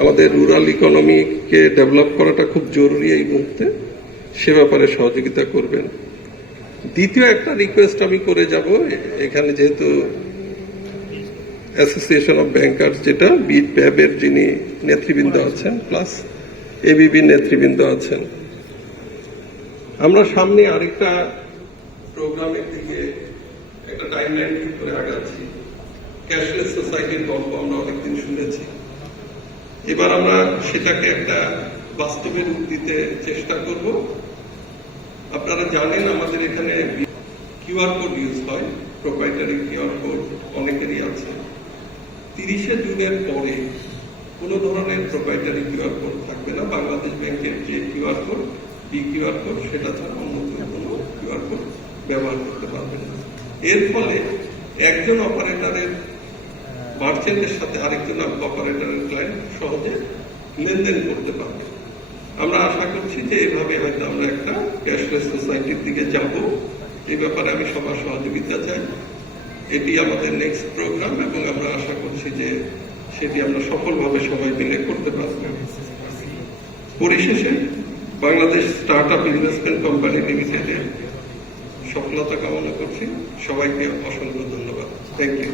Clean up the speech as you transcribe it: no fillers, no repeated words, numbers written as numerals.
আমাদের rural ইকোনমিকে develop করাটা খুব জরুরি এই মুহূর্তে, সে ব্যাপারে সহযোগিতা করবেন। দ্বিতীয় একটা রিকোয়েস্ট আমি করে যাব, এখানে যেহেতু অ্যাসোসিয়েশন অফ ব্যাংকার্স যেটা প্যাবের যিনি নেতৃবৃন্দ আছেন প্লাস এবিবি নেতৃবৃন্দ আছেন, আমরা সামনে আরেকটা প্রোগ্রামের দিকে একটা টাইমলাইন ঠিক করে আগাচ্ছি। ক্যাশলেস সোসাইটির গল্প আমরা অনেকদিন শুনেছি, এবার আমরা সেটাকে একটা বাস্তবে রূপ দিতে চেষ্টা করব। আপনারা জানেন আমাদের এখানে কিউআর কোড ইউজ হয়, প্রোপ্রাইটারি কিউআর কোড অনেকেরই আছে। 30শে জুনের পরে কোনো ধরনের প্রোপ্রাইটারি কিউআর কোড থাকবে না। বাংলাদেশ ব্যাংকের যে কিউআর কোড, কিউআর কোড, সেটা ছাড়া অন্য কোনো কিউআর কোড ব্যবহার করতে পারবে না। এর ফলে একজন অপারেটরের মার্চেন্টের সাথে আরেকজন অপারেটরের ক্লায়েন্ট সহজে লেনদেন করতে পারবে। আমরা আশা করছি যে এভাবে হয়তো আমরা একটা ক্যাশলেস সোসাইটির দিকে যাব। এই ব্যাপারে আমি সবার সহযোগিতা চাই। এটি আমাদের নেক্সট প্রোগ্রাম এবং আমরা আশা করছি যে সেটি আমরা সফলভাবে সবাই মিলে করতে পারব। পরিশেষে Bangladesh start up investment company লিমিটেডের সফলতা কামনা করছি। সবাইকে অসংখ্য ধন্যবাদ। Thank you.